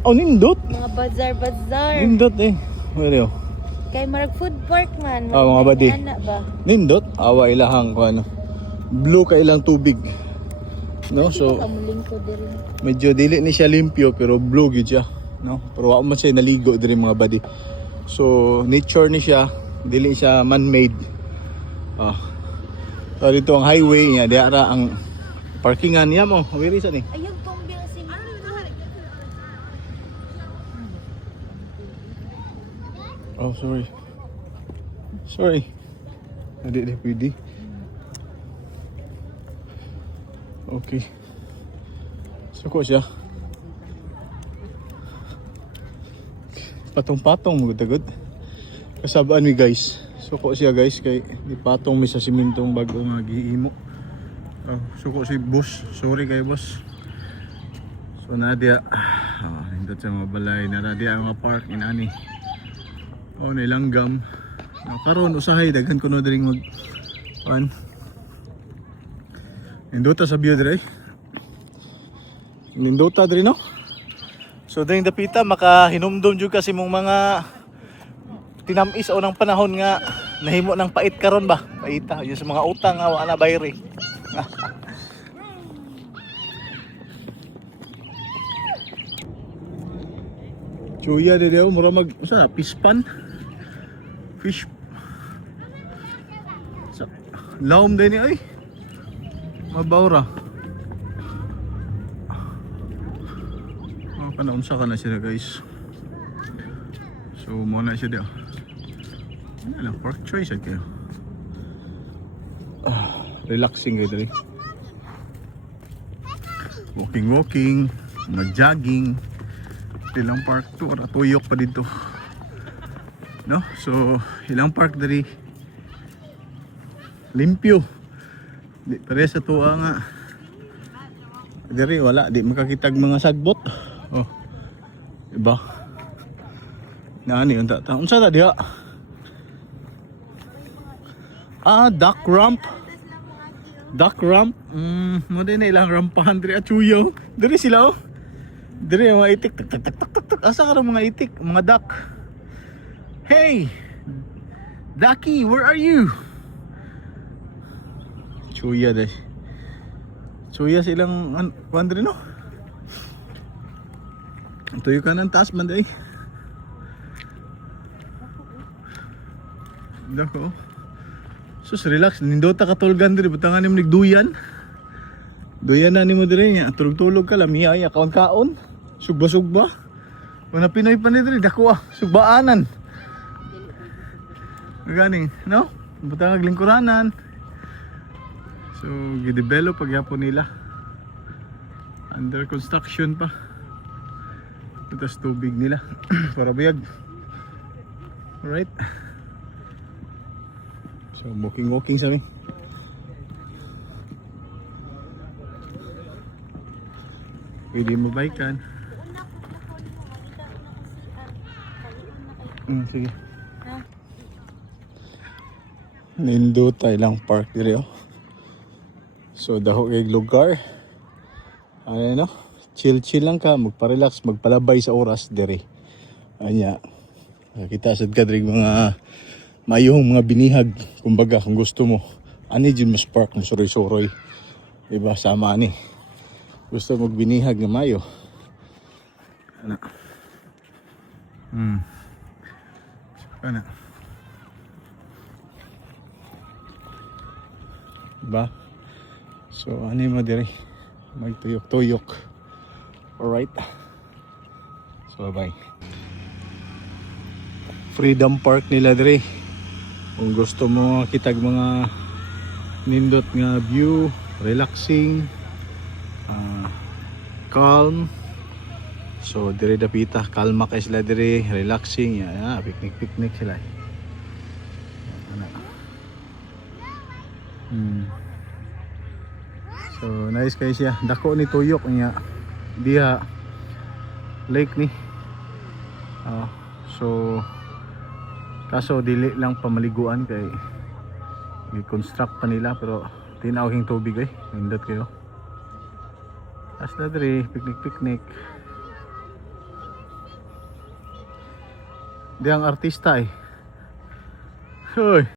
Oh, nindot. Mga bazar-bazar. Nindot eh. Wala yun. Kay marag food park man. Mga badi. Ana ba? Nindot. Awa ilahang ko ano. Blue ka ilang tubig. No, so Kamuling ko diri. medyo dili ni siya limpyo pero blue gid siya. No, pero wa man siya naligo diri mga badi. So nature ni siya, dili siya man-made. So dito ang highway niya, diara ang parkingan niya mo. Wiri sa ni. Ayun kombi ang sim. Oh, sorry. Sorry. Hindi pwede. Okay. Suko siya. Patong-patong magutagod. Kasabaan mi guys. Suko siya guys kay ipatong mi sa simintong bago nga gihimo. Oh, suko si boss. Sorry kay boss. So nadia hindot sa mga balay na nadia ang mga park inani. Oh, nilanggam. Karon usahay daghan kuno diri mag Nindota sa view diri. Nindota diri no. So diri dapita makahinumdum jud kasi mong mga tinamis o ng panahon nga nahimo ng pait karon ba? Paita yung sa mga utang nga wala na bayri. Chuya diri mura mag usa pispan. Fish. Laom din ni ay. Mabawra. Panaunsa ka na siya guys. So muna siya diyo. Ano lang, pork choice kayo. Relaxing kayo dali. Walking, mag-jogging. Ilang park to, tuyok pa dito. No? So, ilang park dali. Limpyo. Di pare sa tuwa nga. Diri wala, di makakitag mga sagbot. Oh. Diba? Naani yung tata. Unsa ta diha? Duck ramp. Duck ramp. Mo din na ilang rampahan diri at chuyo. Diri sila oh. Diri mga itik tak tak tak tak tak. Asa ka mga itik, mga duck. Hey. Ducky, where are you? Chuya dai. Chuya silang kuan no? Tuyo ka ng taas man dai. Dako. Sus relax, nindota ka tulgan diri butangan nimo nigduyan. Duyan na nimo diri nya, tulog-tulog ka lamiya ay kaon-kaon. Sugba-sugba. Wala Pinoy pa ni diri dako sugbaanan. Ganing, no? Butang lingkuranan. So, gidevelop pagyapon nila. Under construction pa. Tapos tubig nila para biyag. Alright. So walking sa amin. Pwede mo bikean. Sige. Nindo tayo lang park diri oh. So daho kay lugar. Ano no? Chill lang ka, magpa-relax, magpalabay sa oras dere. Anya. Kita sad kadrig mga mayong mga binihag, kumbaga kung gusto mo. Ani jud mas park mo suroy-suroy. Diba sama ani. Gusto mo binihag nga mayo. Ana. Ana. Diba? So ani mo dere. May tuyok-tuyok. Alright. So bye. Freedom Park nila dire. Kung gusto mo kitag mga nindot nga view, relaxing, calm. So dire dapita, kalma kay sila dire, relaxing, picnic sila. So nice kay siya. Dako ni tuyok niya. Diha lake ni. So kaso dili lang pamaliguan kay i-construct pa nila pero tinawag yung tubig Nindot kayo. As na diri, picnic. Di ang artista eh. Hoy.